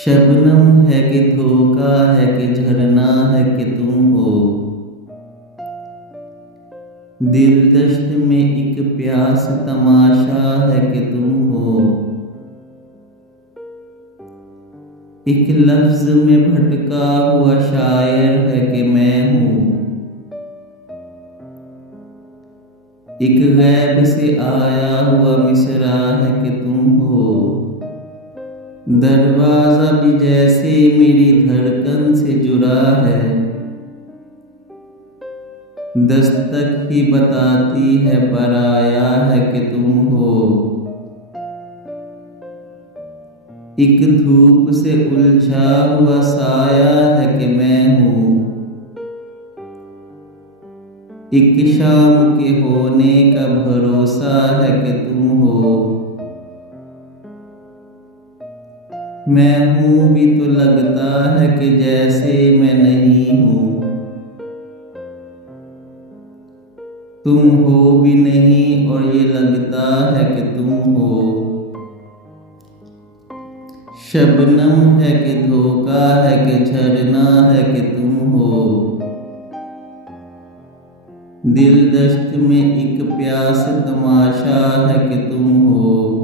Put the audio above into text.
शबनम है कि धोखा है कि झरना है कि तुम हो। दिल दश्त में एक प्यास तमाशा है कि तुम हो। एक लफ्ज में भटका हुआ शायर है कि मैं हूँ। एक गैब से आया हुआ मिसरा है कि तुम हो। दरवाजा भी जैसे मेरी धड़कन से जुड़ा है, दस्तक ही बताती है पराया है कि तुम हो। एक धूप से उलझा हुआ साया है कि मैं हूँ। एक शाम के होने का भरोसा है कि तुम हो। मैं हूँ भी तो लगता है कि जैसे मैं नहीं हूँ। तुम हो भी नहीं और ये लगता है कि तुम हो। शबनम है कि धोखा है कि झरना है कि तुम हो। दिल दश्त में एक प्यास तमाशा है कि तुम हो।